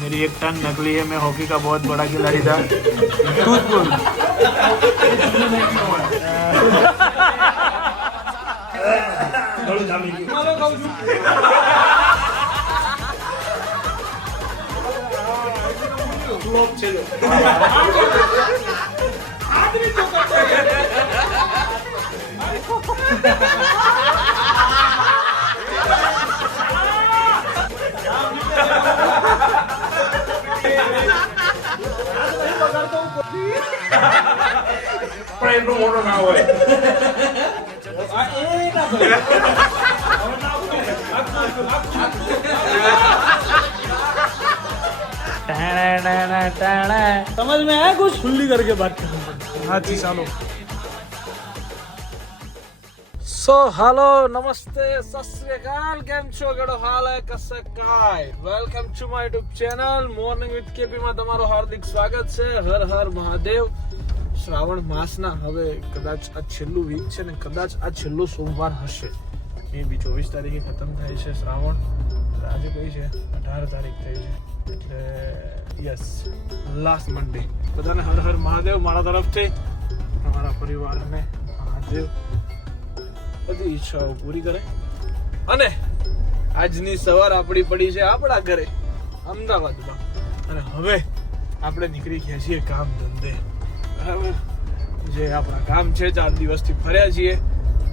मेरी एक टंग नकली है मैं हॉकी का बहुत बड़ा खिलाड़ी था। बोल એટલો મોટો ના હોય समझ में आया कुछ खुली करके बात करो हाँ जी चालो સો હાલો નમસ્તે સત શ્રી અકાલ કેમ છો ગડો હાલ હે કસક કાય welcome to my YouTube channel morning with KP માં તમારું હાર્દિક સ્વાગત છે હર હર મહાદેવ શ્રાવણ માસના હવે કદાચ આ છેલ્લું વીક છે ને કદાચ આ છેલ્લો સોમવાર હશે. એ બી ચોવીસ તારીખે ખતમ થાય છે શ્રાવણ. આજે કઈ છે? અઢાર તારીખ થઈ છે. એટલે યસ લાસ્ટ મંડે બધાને હર હર મહાદેવ મારા તરફથી, તમારા પરિવારને મહાદેવ. બધી ઈચ્છાઓ પૂરી કરે. અને આજની સવાર આપણી પડી છે આપણા ઘરે, અમદાવાદમાં. અને હવે આપણે નીકળી ગયા છીએ કામ ધંધે બરાબર જે આપણા કામ છે, ચાર દિવસથી ફર્યા છીએ.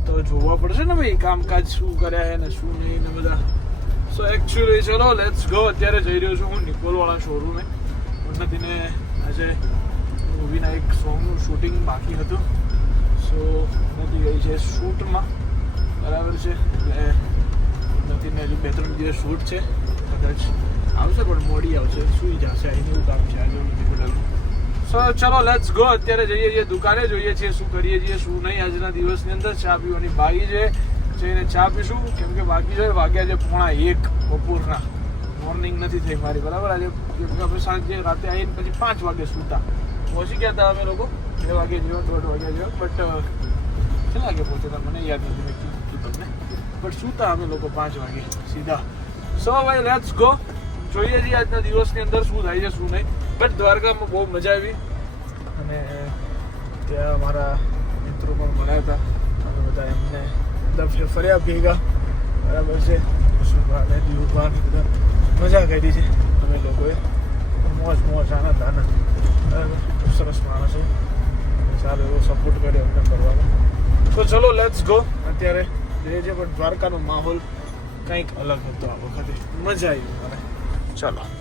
તો જોવા પડશે ને ભાઈ, કામકાજ શું કર્યા છે ને શું નહીં ને બધા. સો એકચ્યુઅલી ચલો લેટ્સ ગો અત્યારે જઈ રહ્યો છું હું નિકોલવાળા શોરૂમે ઉન્નતિને આજે મૂવીના એક સોંગનું શૂટિંગ બાકી હતું. સો ઉન્નતિ ગઈ છે શૂટમાં બરાબર છે? એટલે ઉન્નતિને હજી બે ત્રણ દિવસ શૂટ છે. કદાચ આવશે, પણ મોડી આવશે. સુઈ જશે. અહીં એવું કામ છે. આજે મેડિકલનું સો ચલો લેટ્સ ગો અત્યારે જઈએ છીએ દુકાને, જોઈએ છીએ શું કરીએ છીએ, શું નહીં. આજના દિવસની અંદર ચા પીવાની બાકી છે. જઈને ચા પીશું. કેમ કે બાકી છે, વાગ્યા છે પોણા એક બપોરના. મોર્નિંગ નથી થઈ મારી, બરાબર? આજે કેમ કે આપણે સાંજે રાતે આવીને પછી પાંચ વાગે સૂતા. પહોંચી ગયા હતા અમે લોકો. બે વાગે જેવા, દોઢ વાગ્યા જેવા. બટ કેટલા વાગે પહોંચ્યા મને યાદ નથી, મેં કીધું તમને. બટ સૂતા અમે લોકો પાંચ વાગે સીધા. સો ભાઈ લેટ્સ ગો જોઈએ છીએ આજના દિવસની અંદર શું થાય છે, શું નહીં. બટ દ્વારકામાં બહુ મજા આવી. અને ત્યાં મારા મિત્રો પણ મળ્યા હતા. અને બધા એમને બધા ફર્યા ભેગા. બરાબર છે. કુશુભાને દીવુભાને બધા. મજા કરી છે. અમે લોકોએ મોજ મોજ, આનંદ આનંદ. બરાબર. ખૂબ સરસ માણસો સારો એવો સપોર્ટ કર્યો અમને કરવાનો તો ચલો લેટ્સ ગો અત્યારે જે છે પણ દ્વારકાનો માહોલ કંઈક અલગ હતો આ વખતે. મજા આવી મને. ચલો.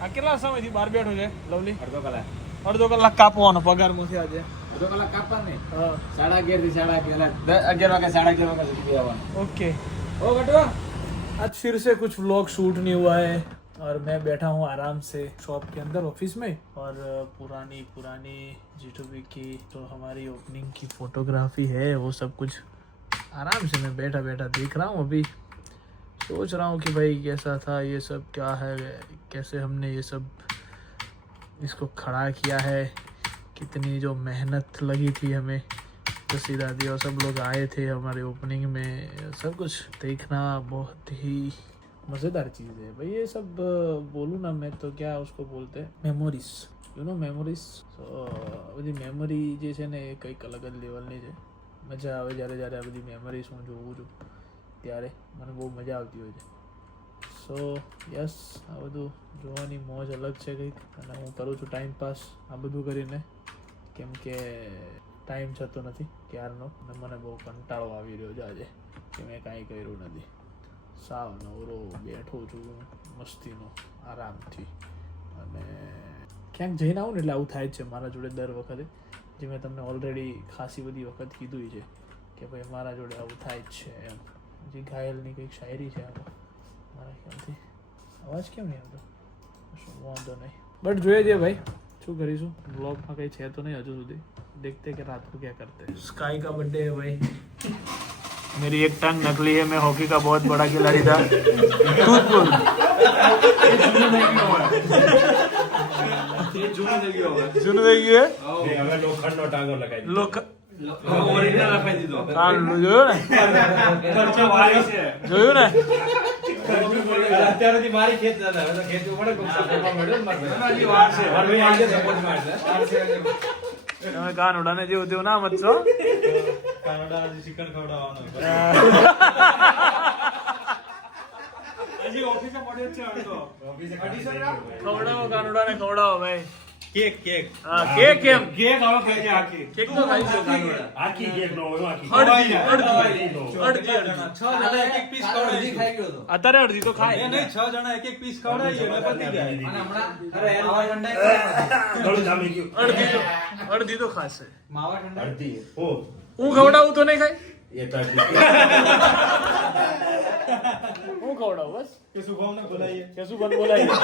આ કેટલા સમયથી બહાર બેઠો છે લવલી? અડધો કલાક. અડધો કલાક કાપવાનો પગારમાંથી આજે. અડધો કલાક કાપવા નહીં સાડા અગિયારથી સાડા અગિયાર અગિયાર વાગે સાડા અગિયાર વાગે સુધી આવવાનું ઓકે. ઓ બટવા आज फिर से कुछ व्लॉग शूट नहीं हुआ है और मैं बैठा हूँ आराम से शॉप के अंदर ऑफ़िस में और पुरानी पुरानी जी की जो हमारी ओपनिंग की फोटोग्राफी है, वो सब कुछ आराम से मैं बैठा बैठा देख रहा हूँ अभी। सोच रहा हूँ कि भाई कैसा था ये सब, क्या है, कैसे हमने ये सब इसको खड़ा किया है, कितनी जो मेहनत लगी थी हमें। जसी दादी और सब लोग आए थे हमारे ओपनिंग में सब कुछ देखना बहुत ही मज़ेदार चीज़ है भाई ये सब अ, बोलूँ ना मैं तो क्या उसको बोलते हैं मेमोरीज યુ નો મેમોરીઝ તો બધી મેમરી જે છે ને એ કંઈક અલગ જ લેવલની છે મજા આવે જ્યારે જ્યારે આ બધી મેમરીઝ હું જોઉં છું ત્યારે મને બહુ મજા આવતી હોય છે સો યસ આ બધું જોવાની મોજ અલગ છે કંઈક અને હું કરું છું ટાઈમ પાસ આ બધું કરીને કેમ કે ટાઈમ જતો નથી, ક્યારનો? અને મને બહુ કંટાળો આવી રહ્યો છે આજે, કે મેં કાંઈ કર્યું નથી. સાવ નવરો બેઠો છું, મસ્તીનો, આરામથી. અને ક્યાંક જઈને આવું ને એટલે આવું થાય જ છે મારા જોડે દર વખતે. જે મેં તમને ઓલરેડી ખાસી બધી વખત કીધું છે, કે ભાઈ મારા જોડે આવું થાય જ છે એમ. જે ઘાયલની કંઈક શાયરી છે આમાં. મારા ખ્યાલથી. અવાજ કેમ નહીં આવતો? શું વાંધો નહીં. બટ જોઈએ છે ભાઈ, શું કરીશું? બ્લોગમાં કંઈ છે તો નહીં હજુ સુધી. देखते कि रात को क्या करते हैं स्काई का बर्थडे है भाई मेरी एक टंग नकली है मैं हॉकी का बहुत बड़ा खिलाड़ी था तू बोल જૂનું થઈ ગયું હવે લોખંડનો ટાંગો લગાવી દીધો. લોક ઓરિજિનલ લખાઈ દીધો કાનનું જોયું ને જોયું ને અત્યારેથી મારી ખેત ચાલે હવે તો ખેત પડે કોક સપોર્ટમાં મળ્યો ને મારે. હજી વાર છે વાર ભાઈ આજે સપોર્ટમાં છે. તમે કાનુડાને જેવું તેવું ના મત છો? ખવડાવો કાનુડાને ખવડાવો ભાઈ. Cake cake. હા કેક કેમ કેક હવે ખાઈ જાય આખી. કેક તો ખાઈ શકો કાનુડા આખી કેક નો હોય આખી અડધી અડધી. અડધી. અડધી એક એક પીસ ખવડાવી. અત્યારે અડધી તો ખાય અને હમણાં અરે એનો ઠંડાઈ ગળું જામી ગયું. અડધી તો અડધી તો ખાશે. માવા ઠંડાઈ અડધી. ઓ, હું ખવડાવું તો નહીં ખાય? એ. હું ખવડાવું બસ? કે શુભમને બોલાવીએ કે શું બન બોલાય તો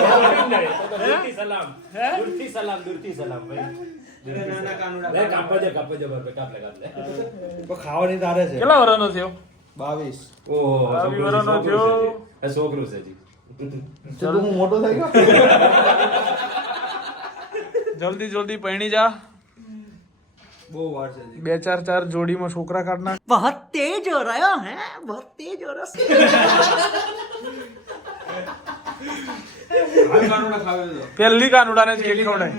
તો દૂરથી સલામ. દૂરથી સલામ, દૂરથી સલામ, ભાઈ. તારે છે. કેટલા વર્ષનો થયો? બાવીસ. ઓહો, થયો. છોકરું છે. મોટો થઈ ગયો? જલ્દી જલ્દી પૈણી જા. બહુ વાર છે બે ચાર ચાર જોડીમાં છોકરા કાઢના બહુત તેજ હો રહ્યો હે બહુત તેજ હો રહ્યો પહેલી કાનુડા ને જ કેક ખવડાય.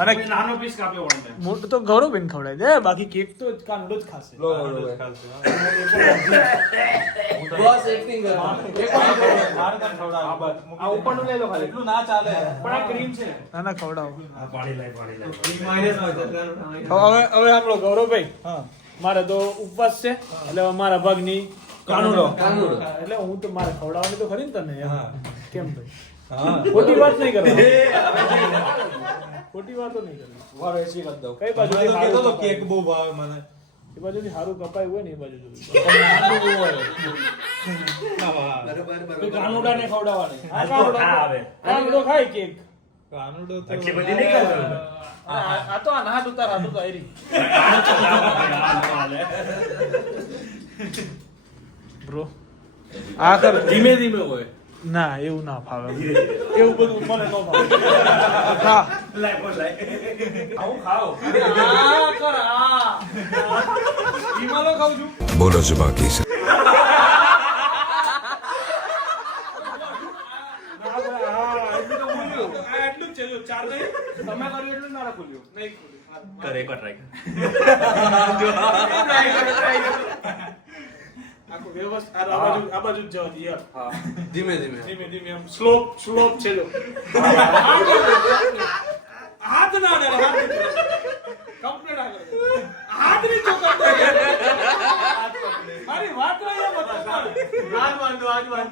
અને નાનો પીસ કાપ્યો પણ. મોટું તો ગૌરવ બેન ખવડાય દે બાકી કેક તો કાંડો જ ખાશે લો, લો. બસ acting કરવાની. આ ઉપરનું લઈ લો ખાલી. એટલું ના ચાલે. પણ આ ક્રીમ છે ના ના ખવડાવો આ પાણી લાય, પાણી લાય. ક્રીમ છે, હવે હવે આપણો ગૌરવભાઈ મારે તો ઉપવાસ છે એટલે મારા ભાગની કાનુડો. કાનુડો. એટલે હું તો મારે ખવડાવવાની તો ખરી ને તને હા. કેમ ભાઈ હા. ખોટી વાત નહીં કરવાની. ખોટી વાતો નહીં કરવાની. વાર એસી કરી દઉં. કઈ બાજુ તો કહેતો તો સારું કેક બહુ ભાવે મને. એ બાજુથી સારું કપાયું હોય ને એ બાજુ હોય. કાનુડાને ખવડાવવાની. તો ખા કાનુડો ખાય. કેક. કાનુડો તો- આટલી બધી નહીં ખાતો. આ તો આ નાટ ઉતાર આ તો આયરી. બ્રો. આખર ધીમે ધીમે હોય. ના એવું ના ફાવે એવું બધું મને ન ફાવે. ખા લાઈ પર લાઈ આવું ખાઓ. આ કર આ ઈમાલો ખાઉં છું બોલો છો કરે. એક વાર ટ્રાય કર. આખું વ્યવસ્થા આ બાજુ આ બાજુ જ જવા દે યાર ધીમે ધીમે. ધીમે ધીમે આમ સ્લોપ સ્લોપ છે જો. હાથ ના અડે હાથ કમ્પ્લીટ આગળ હાથની ચોકર મારી વાત રહી એમ હતા નીચે બાર ગાડી બાર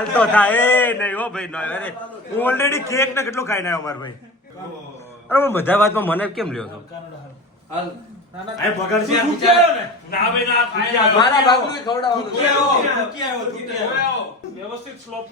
હાલ તો થાય. એ નહીં હો ભાઈ નહીં. અરે હું ઓલરેડી કેક ને કેટલું ખાઈ નાખ્યો મારો ભાઈ. અરે પણ બધા વાતમાં મને કેમ લ્યો છો? વ્યવસ્થિત સ્લોપ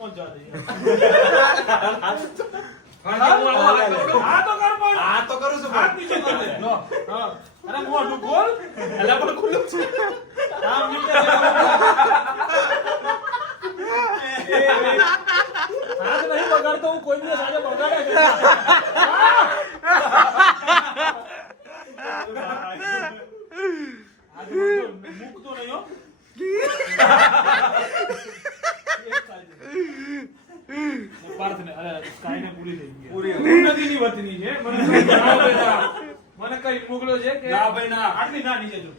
હાથ નહીં બગાડતો હું કોઈ દિવસ આજે બગાડે છે આજે બધું મૂકતો નહીં હો પાર્થને અરે કાઈને પૂરી થઈ ગઈ પૂરી ઉન્નતિની વતની છે મને જણાવો બેટા. મને કઈ મોકલ્યો છે કે ના ભાઈ, ના. આટલી ના નીચે જો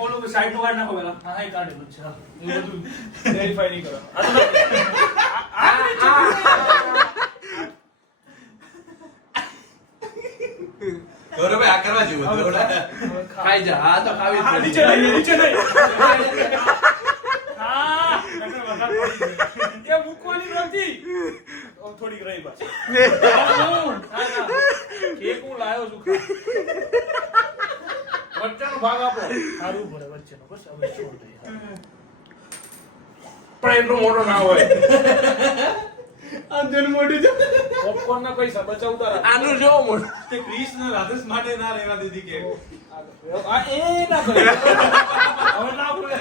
ઓલું સાઈડનું કાઢ નાખો હા જ છે હા. એ બધું વેરીફાઈ નહીં કરો આ તો આ- કરવા જેવું હતું. ખાઈ જા આ તો ખાવી. નીચે નહીં નીચે નહીં હા. એ મૂકવાની નથી થોડીક રહી બસ હું, ના, ના. કેક હું લાયો છું ખા. વચ્ચેનો ભાગ આપો પડે વચ્ચેનો. બસ હવે છોડ દઈએ. પણ એટલું મોટો ના હોય. પોપકોર્ન ના પૈસા બચાવતા રાખ. આનું જો મોટું તે ક્રિસ રાધેશ માટે ના રહેવા દીધી કે. આ એ ના કરે. હવે ના બોલે.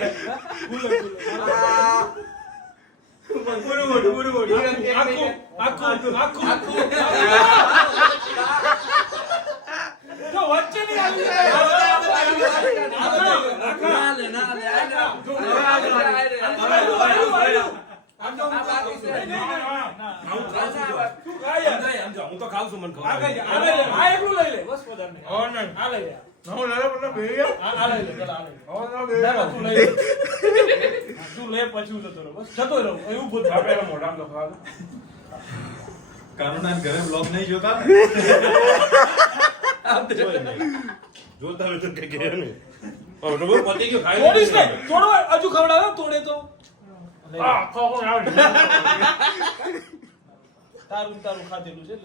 બોલે બોલે આખું આખું આખું આખું. વચ્ચે નહીં આવી. હું તો ખાવ છું મને ખબર આ એકલું લઈ લે બસ વધારે નહીં આ લઈ લે આ આ લઈ લે પેલા આ લઈ લે ના, ના, તું લઈ લે તું લે પછી જતો રહું બસ જતો રહું એવું ભૂત મોઢામાં તો ખાવા કાનુના ઘરે બ્લોગ નહીં જોતા? જોતા હોય તો હવે પતી ગયો ખાઈ ને. તોડો હજુ ખવડાવે તોડે તો આ, ખાઓ, ખાઓ, આવે. તારું તારું ખાધેલું છે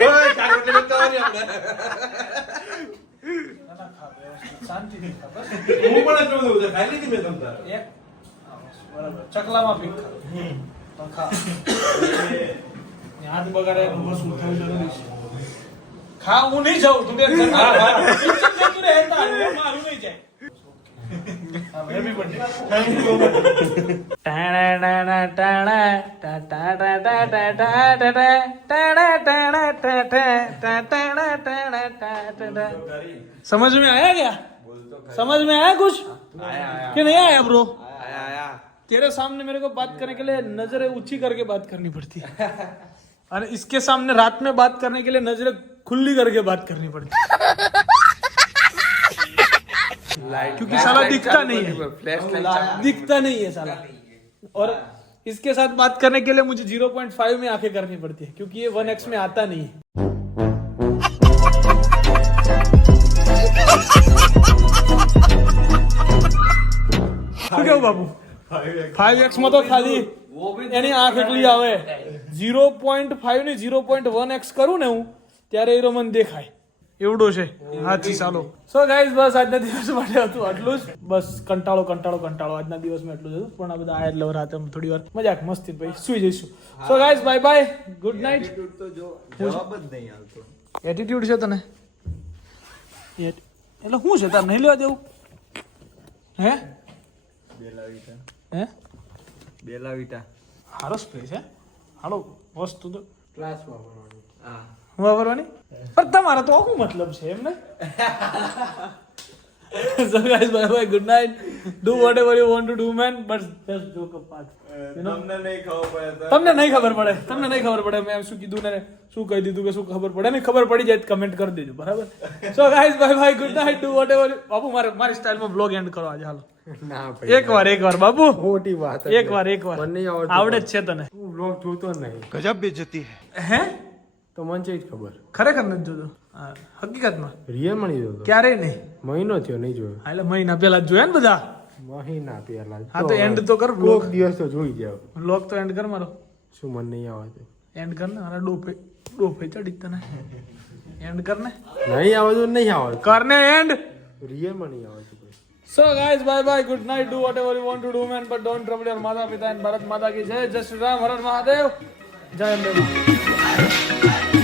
ઓય, હું પણ બધું છે. ખાઈ લીધી મેં તમ તારે એક. બરાબર. ચકલામાં પીક ખા. પણ ખા. ને હાથ બગાડે એનું વસૂલ થવું જરૂરી છે. ખા હું નહીં જાઉં તું બેન ઘરના બહાર. પિક્ચર જતું રહે, હેતા આવ્યું, મારું નહીં જાય હા, happy birthday. समझ में आया क्या समझ में आया कुछ कि नहीं आया ब्रो तेरे सामने मेरे को बात करने के लिए नजरें ऊंची करके बात करनी पड़ती है अरे इसके सामने रात में बात करने के लिए नज़र खुली करके बात करनी पड़ती। क्योंकि साला दिखता नहीं है। दिखता नहीं है साला। और इसके साथ बात करने के लिए मुझे 0.5 में आँखें करनी पड़ती है क्योंकि ये 1x में आता नहीं है। क्यों बाबू? फाइव एक्स मतलब खाली એની આંખ એટલી આવે. ઝીરો પોઈન્ટ ફાઈવની ઝીરો પોઈન્ટ વન એક્સ કરું ને હું ત્યારે એ મને દેખાય. એવડો છે. હાથી ચાલો. સો ગાઈઝ બસ આજના દિવસ માટે હતું આટલું જ. બસ કંટાળો કંટાળો કંટાળો. આજના દિવસમાં એટલું જ હતું. પણ આ બધા આયા એટલે રાતે થોડી વાર મજાક મસ્તી ભાઈ સુઈ જઈશું. So guys bye bye good night જવાબ જ નહીં આવતો. એટીટ્યુડ છે તને? એટલે શું છે? તાર નહીં લેવા દેવું? હે? બેલાવીટા હે બેલાવીટા સારો સ્પ્રે છે હાલો વસ્તુ તો. ક્લાસ વાપરવાની હા. વાપરવાની પણ તમારા તો શું મતલબ છે એમ ને so guys bye bye good night. Do whatever you want to do man but just joke apart you know તમને નહીં ખબર પડે તમને નહીં ખબર પડે તમને નહીં ખબર પડે. મેં શું કીધું ને શું કહી દીધું કે શું ખબર પડે? ને ખબર પડી જાય કમેન્ટ કરી દેજો બરાબર? So guys bye bye good night do whatever બાપુ મારે મારી સ્ટાઇલમાં બ્લોગ એન્ડ કરો આજે હાલો. ના એક વાર એક વાર બાબુ. મોટી વાત એક વાર એક વાર મને. આવડે જ છે તને. હું બ્લોગ જોતો નહીં. હે. તો મને છે જ ખબર. ખરેખર નથી જોતો? હા, હકીકતમાં. રિયલમાં નહીં જોતો. ક્યારેય નહીં. મહિનો થયો નહીં જોયો. એટલે મહિના પહેલા જ જોયા ને બધા? મહિના પહેલા હા તો એન્ડ તો કર બ્લોગ દિવસ તો જોઈ જાવ બ્લોગ તો એન્ડ કર મારો. શું મને નહીં આવડતું? એન્ડ કર ને મારા ડોફે ડોફે ચડી તને. એન્ડ કર ને. નહીં આવડતું નહીં આવડતું. કર ને એન્ડ રિયલમાં નહીં આવડતું. Bye bye, good night, do whatever you want to do, man, but don't trouble your Mata Pita and Bharat Mata ki Jai, Jai Shri Ram, Har Har Mahadev, Jai Ambe Ma.